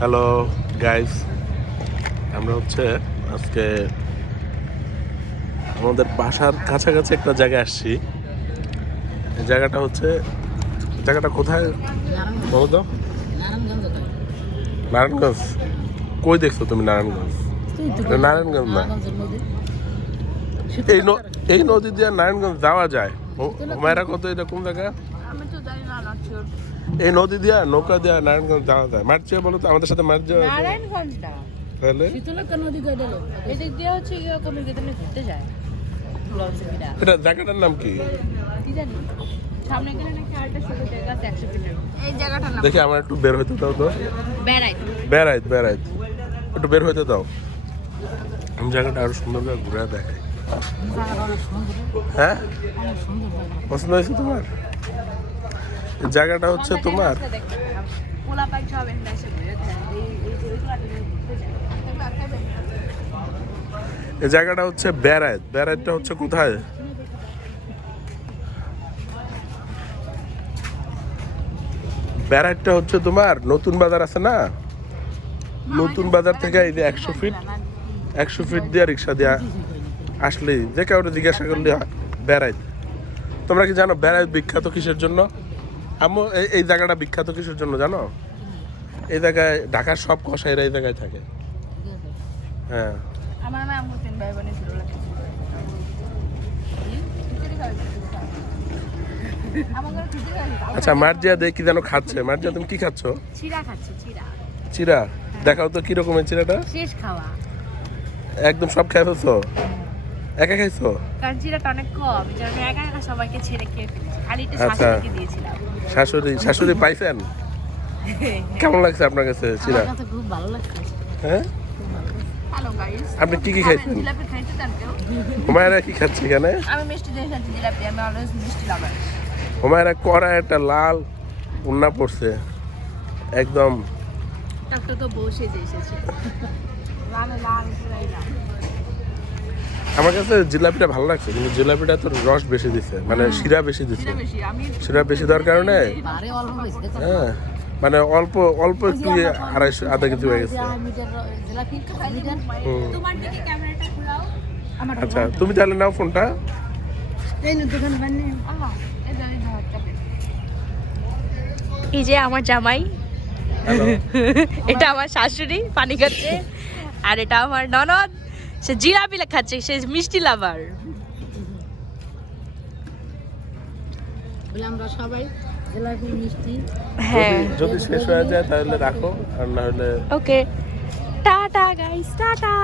Hello guys, আমরা আজকে আমাদের বাসার কাছাকাছি একটা জায়গায় আসছি। এই জায়গাটা কোথায় বলো তো? নারায়ণগঞ্জ। কই দেখছো তুমি নারায়ণগঞ্জ? নারায়ণগঞ্জ না, এই নদী দিয়ে নারায়ণগঞ্জ যাওয়া যায়। হুমায়রা কত, এটা কোন জায়গা? এই নদী দিয়া নৌকা দিয়া নারায়ণগঞ্জ যাওয়া যায়। মার্চিয়া বলো তো, আমাদের সাথে মার্চিয়া। নারায়ণগঞ্জ না, তাহলে শীতলক্ষা নদী গেল এদিক দিয়ে হচ্ছে কোনো গেলে ঘুরতে যায়। এটা জায়গাটার নাম কি? কি জানি সামনে গেলে নাকি আরেকটা ছোট জায়গা আছে 100 ফিটের। এই জায়গাটার নাম দেখি, আমার একটু বের হইতে দাও তো। বেড়াইত একটু বের হইতে দাও। আমি জায়গাটা আরো সুন্দর করে ঘুরে দেখাই। হ্যাঁ, পছন্দ হয়েছে তোমার? এই জায়গাটা হচ্ছে তোমার, পোলা পাইক সব এখানে এসে ঘুরে যায়। এই জায়গাটা হচ্ছে বেড়াইত। বেড়াইতটা হচ্ছে কোথায়? বেড়াইতটা হচ্ছে তোমার নতুন বাজার আছে না, নতুন বাজার থেকে এই যে 100 ফিট দিয়ে রিক্সা দিয়ে আসলেই যে কাউরে জিজ্ঞাসা করলে বেড়াইত। তোমরা কি জানো বেড়াইত বিখ্যাত কিসের জন্য? আম্মু, এই জায়গাটা বিখ্যাত কিসের জন্য জানো? এই জায়গায় ঢাকার সব কসাইরা এই জায়গায় থাকে। হ্যাঁ, আমার নাম মুসলিম ভাই বোনের ছিল না। আচ্ছা, মার্জিয়া দেখি যেন খাচ্ছে। মার্জিয়া, তুমি কি খাচ্ছ? চিড়া খাচ্ছে, চিড়া। দেখাও তো কি রকমের চিড়াটা। শেষ খাওয়া একদম সব খেয়ে ফেলছো? একা খাইছো? কারণ চিড়াটা অনেক কম, আমি একা একা সবাইকে ছেড়ে খেয়ে ফেলেছি। খালি একটু আচ্ছা। শাশুড়িকে দিয়েছিলাম। শাশুড়ি পাইছেন? কেমন লাগছে আপনার কাছে চিড়া? আমার কাছে খুব ভালো লাগছে। হ্যাঁ, হ্যালো গাইস, আপনি কি খাইছেন? জিলাপি খাইতে চান কেউ? হুমায়রা কি খাচ্ছে এখানে? আমি মিষ্টি দিয়ে খাচ্ছি জিলাপি, আমি অলওয়েজ মিষ্টি লাভার। হুমায়রা কড়া একটা লাল উন্না পড়ছে একদম। একটা তো বউ সেজে এসেছে। লাল লাল পুরাই লাল। আমার কাছে জিলাপিটা ভালো লাগছে, কিন্তু জিলাপিটা তো রস বেশি দিচ্ছে, মানে শিরা বেশি দিচ্ছে। শিরা বেশি দেওয়ার কারণে বারে অল্প হয়েছে দেখো। হ্যাঁ, মানে অল্প অল্প একটু আধা কেজি হয়ে গেছে। তোমার দিকে ক্যামেরাটা ঘোরাও। আচ্ছা, তুমি তাহলে নাও ফোনটা। এই না দোকান বান্নে আহা এই জানি না চাপে। এই যে আমার জামাই, এটা আমার শাশুড়ি পানি খাচ্ছে, আর এটা আমার ননদ, সে জিলাপি খাচ্ছে, সে মিষ্টি লাভার। আমরা সবাই জিলাপি মিষ্টি। হ্যাঁ, যদি শেষ হয়ে যায় তাহলে রাখো, আর না হলে ওকে, টাটা গাইস, টাটা।